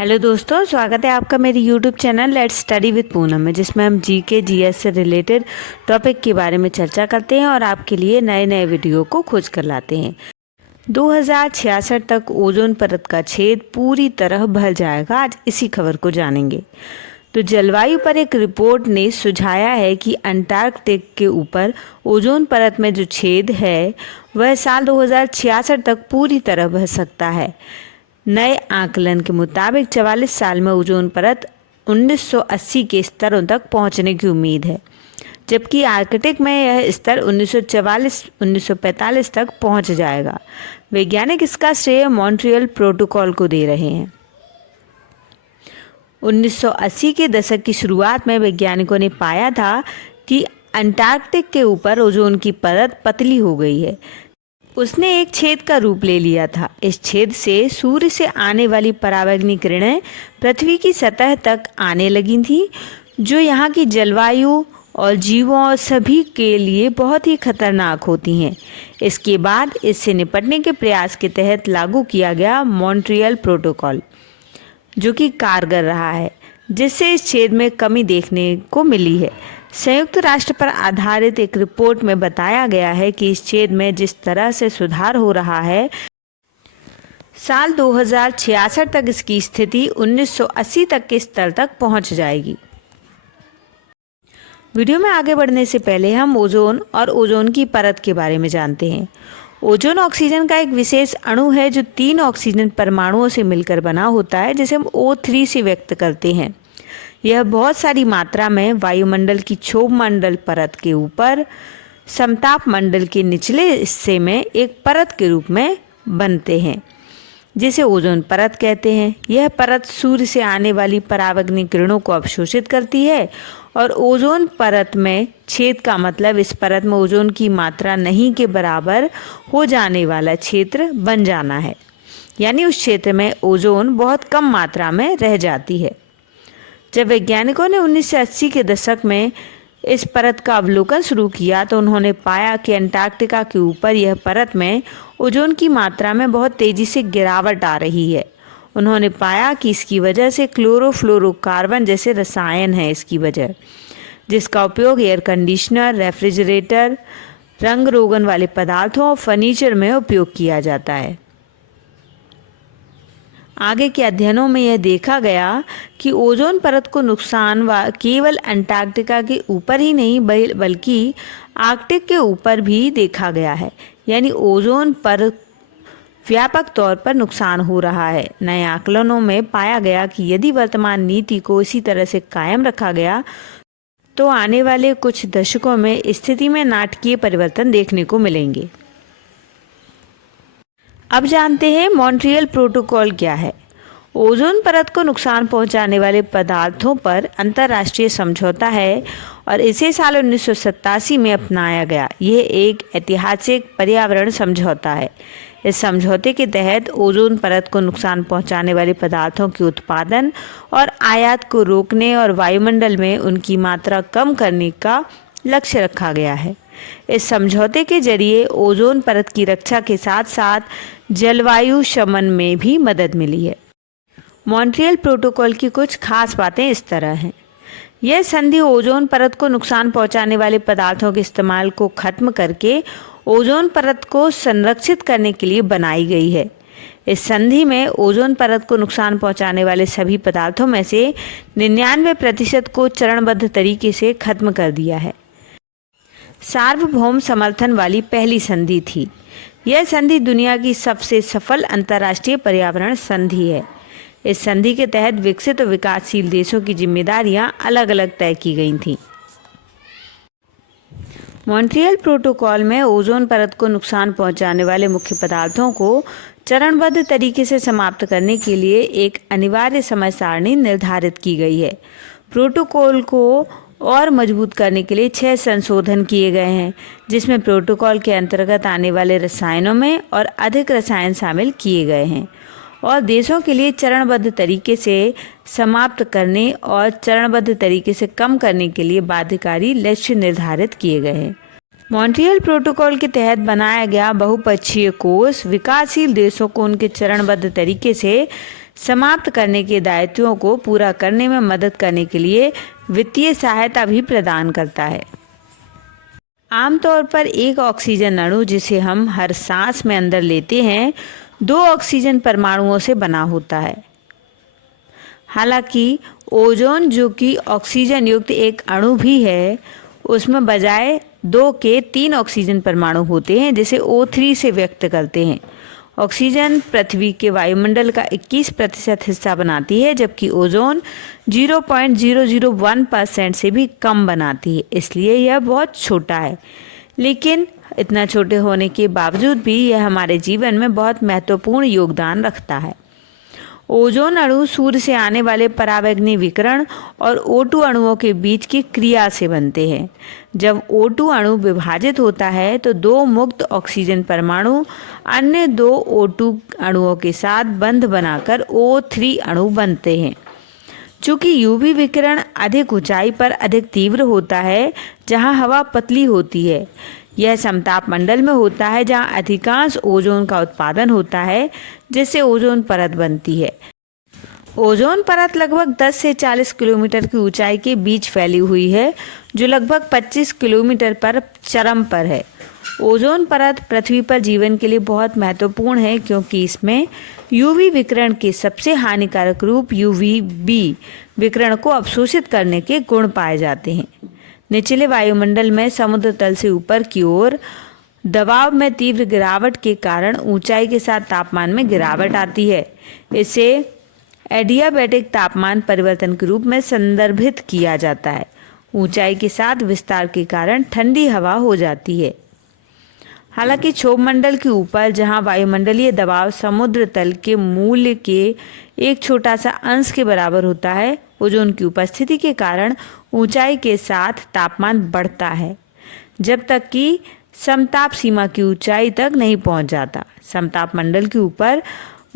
Hello दोस्तों, स्वागत है आपका मेरे YouTube channel let's study with Poonam में, जिसमें हम जीके जीएस से रिलेटेड टॉपिक के बारे में चर्चा करते हैं और आपके लिए नए नए वीडियो को खोज कर लाते हैं। 2066 तक ओजोन परत का छेद पूरी तरह भर जाएगा। आज इसी खबर को जानेंगे। तो जलवायु पर एक रिपोर्ट ने सुझाया है कि अंटार्कटिक के ऊपर ओजोन परत में जो छेद है वह साल 2066 तक पूरी तरह भर सकता है। नए आकलन के मुताबिक 44 साल में ओजोन परत 1980 के स्तरों तक पहुंचने की उम्मीद है, जबकि आर्कटिक में यह स्तर 1945 तक पहुंच जाएगा। वैज्ञानिक इसका श्रेय मॉन्ट्रियल प्रोटोकॉल को दे रहे हैं। 1980 के दशक की शुरुआत में वैज्ञानिकों ने पाया था कि अंटार्कटिक के ऊपर ओजोन की परत पतली हो गई है। उसने एक छेद का रूप ले लिया था। इस छेद से सूर्य से आने वाली पराबैंगनी किरणें पृथ्वी की सतह तक आने लगी थी, जो यहाँ की जलवायु और जीवों और सभी के लिए बहुत ही खतरनाक होती हैं। इसके बाद इससे निपटने के प्रयास के तहत लागू किया गया मॉन्ट्रियल प्रोटोकॉल, जो कि कारगर रहा है, जिससे इस छेद में कमी देखने को मिली है। संयुक्त राष्ट्र पर आधारित एक रिपोर्ट में बताया गया है कि इस छेद में जिस तरह से सुधार हो रहा है, साल 2066 तक इसकी स्थिति 1980 तक के स्तर तक पहुंच जाएगी। वीडियो में आगे बढ़ने से पहले हम ओजोन और ओजोन की परत के बारे में जानते हैं। ओजोन ऑक्सीजन का एक विशेष अणु है जो 3 ऑक्सीजन परमाणुओं से मिलकर बना होता है, जिसे हम O3 से व्यक्त करते हैं। यह बहुत सारी मात्रा में वायुमंडल की क्षोभ मंडल परत के ऊपर समताप मंडल के निचले हिस्से में एक परत के रूप में बनते हैं, जिसे ओजोन परत कहते हैं। यह परत सूर्य से आने वाली पराबैंगनी किरणों को अवशोषित करती है और ओजोन परत में छेद का मतलब इस परत में ओजोन की मात्रा नहीं के बराबर हो जाने वाला क्षेत्र बन जाना है, यानी उस क्षेत्र में ओजोन बहुत कम मात्रा में रह जाती है। जब वैज्ञानिकों ने 1980 के दशक में इस परत का अवलोकन शुरू किया तो उन्होंने पाया कि अंटार्कटिका के ऊपर यह परत में ओजोन की मात्रा में बहुत तेज़ी से गिरावट आ रही है। उन्होंने पाया कि इसकी वजह से क्लोरोफ्लोरोकार्बन जैसे रसायन है इसकी वजह, जिसका उपयोग एयर कंडीशनर, रेफ्रिजरेटर, रंग रोगन वाले पदार्थों और फर्नीचर में उपयोग किया जाता है। आगे के अध्ययनों में यह देखा गया कि ओजोन परत को नुकसान केवल अंटार्कटिका के ऊपर ही नहीं बल्कि आर्कटिक के ऊपर भी देखा गया है, यानी ओजोन पर व्यापक तौर पर नुकसान हो रहा है। नए आकलनों में पाया गया कि यदि वर्तमान नीति को इसी तरह से कायम रखा गया तो आने वाले कुछ दशकों में स्थिति में नाटकीय परिवर्तन देखने को मिलेंगे। अब जानते हैं मॉन्ट्रियल प्रोटोकॉल क्या है। ओजोन परत को नुकसान पहुंचाने वाले पदार्थों पर अंतर्राष्ट्रीय समझौता है और इसे साल 1987 में अपनाया गया। यह एक ऐतिहासिक पर्यावरण समझौता है। इस समझौते के तहत ओजोन परत को नुकसान पहुंचाने वाले पदार्थों के उत्पादन और आयात को रोकने और वायुमंडल में उनकी मात्रा कम करने का लक्ष्य रखा गया है। इस समझौते के जरिए ओजोन परत की रक्षा के साथ साथ जलवायु शमन में भी मदद मिली है। मॉन्ट्रियल प्रोटोकॉल की कुछ खास बातें इस तरह हैं। यह संधि ओजोन परत को नुकसान पहुंचाने वाले पदार्थों के इस्तेमाल को खत्म करके ओजोन परत को संरक्षित करने के लिए बनाई गई है। इस संधि में ओजोन परत को नुकसान पहुंचाने वाले सभी पदार्थों में से 99% को चरणबद्ध तरीके से खत्म कर दिया है। सार्वभौम समर्थन वाली पहली संधि थी। यह संधि दुनिया की सबसे सफल अंतर्राष्ट्रीय पर्यावरण संधि है। इस संधि के तहत विकसित और विकासशील देशों की जिम्मेदारियां अलग अलग तय की गई थीं। मॉन्ट्रियल प्रोटोकॉल में ओजोन परत को नुकसान पहुंचाने वाले मुख्य पदार्थों को चरणबद्ध तरीके से समाप्त करने के लिए एक अनिवार्य समय सारणी निर्धारित की गई है। प्रोटोकॉल को और मजबूत करने के लिए 6 संशोधन किए गए हैं, जिसमें प्रोटोकॉल के अंतर्गत आने वाले रसायनों में और अधिक रसायन शामिल किए गए हैं और देशों के लिए चरणबद्ध तरीके से समाप्त करने और चरणबद्ध तरीके से कम करने के लिए बाध्यकारी लक्ष्य निर्धारित किए गए हैं। मॉन्ट्रियल प्रोटोकॉल के तहत बनाया गया बहुपक्षीय कोष विकासशील देशों को उनके चरणबद्ध तरीके से समाप्त करने के दायित्वों को पूरा करने में मदद करने के लिए वित्तीय सहायता भी प्रदान करता है। आमतौर पर एक ऑक्सीजन अणु जिसे हम हर सांस में अंदर लेते हैं 2 ऑक्सीजन परमाणुओं से बना होता है। हालांकि ओजोन, जो कि ऑक्सीजन युक्त एक अणु भी है, उसमें बजाय 2 के 3 ऑक्सीजन परमाणु होते हैं, जिसे O3 से व्यक्त करते हैं। ऑक्सीजन पृथ्वी के वायुमंडल का 21% हिस्सा बनाती है, जबकि ओजोन 0.001% से भी कम बनाती है। इसलिए यह बहुत छोटा है, लेकिन इतना छोटे होने के बावजूद भी यह हमारे जीवन में बहुत महत्वपूर्ण योगदान रखता है। ओजोन अणु सूर्य से आने वाले परावैंगनी विकिरण और O2 अणुओं के बीच की क्रिया से बनते हैं। जब O2 अणु विभाजित होता है तो 2 मुक्त ऑक्सीजन परमाणु अन्य 2 O2 अणुओं के साथ बंध बनाकर O3 अणु बनते हैं। चूँकि UV विकिरण अधिक ऊंचाई पर अधिक तीव्र होता है, जहाँ हवा पतली होती है, यह समताप मंडल में होता है, जहाँ अधिकांश ओजोन का उत्पादन होता है, जिससे ओजोन परत बनती है। ओजोन परत लगभग 10 से 40 किलोमीटर की ऊंचाई के बीच फैली हुई है, जो लगभग 25 किलोमीटर पर चरम पर है। ओजोन परत पृथ्वी पर जीवन के लिए बहुत महत्वपूर्ण है, क्योंकि इसमें UV विकिरण के सबसे हानिकारक रूप UVB विकिरण को अवशोषित करने के गुण पाए जाते हैं। निचले वायुमंडल में समुद्र तल से ऊपर की ओर दबाव में तीव्र गिरावट के कारण ऊंचाई के साथ तापमान में गिरावट आती है। इसे एडियाबैटिक तापमान परिवर्तन के रूप में संदर्भित किया जाता है। ऊंचाई के साथ विस्तार के कारण ठंडी हवा हो जाती है। हालांकि क्षोभमंडल के ऊपर, जहां वायुमंडलीय दबाव समुद्र तल के मूल्य के एक छोटा सा अंश के बराबर होता है, ओजोन की उपस्थिति के कारण ऊंचाई के साथ तापमान बढ़ता है, जब तक कि समताप सीमा की ऊंचाई तक नहीं पहुंच जाता। समताप मंडल के ऊपर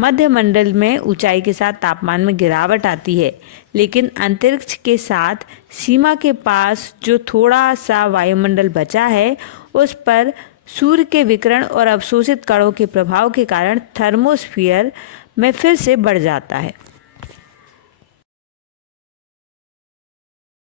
मध्य मंडल में ऊंचाई के साथ तापमान में गिरावट आती है, लेकिन अंतरिक्ष के साथ सीमा के पास जो थोड़ा सा वायुमंडल बचा है, उस पर सूर्य के विकिरण और अवशोषित कणों के प्रभाव के कारण थर्मोस्फीयर में फिर से बढ़ जाता है।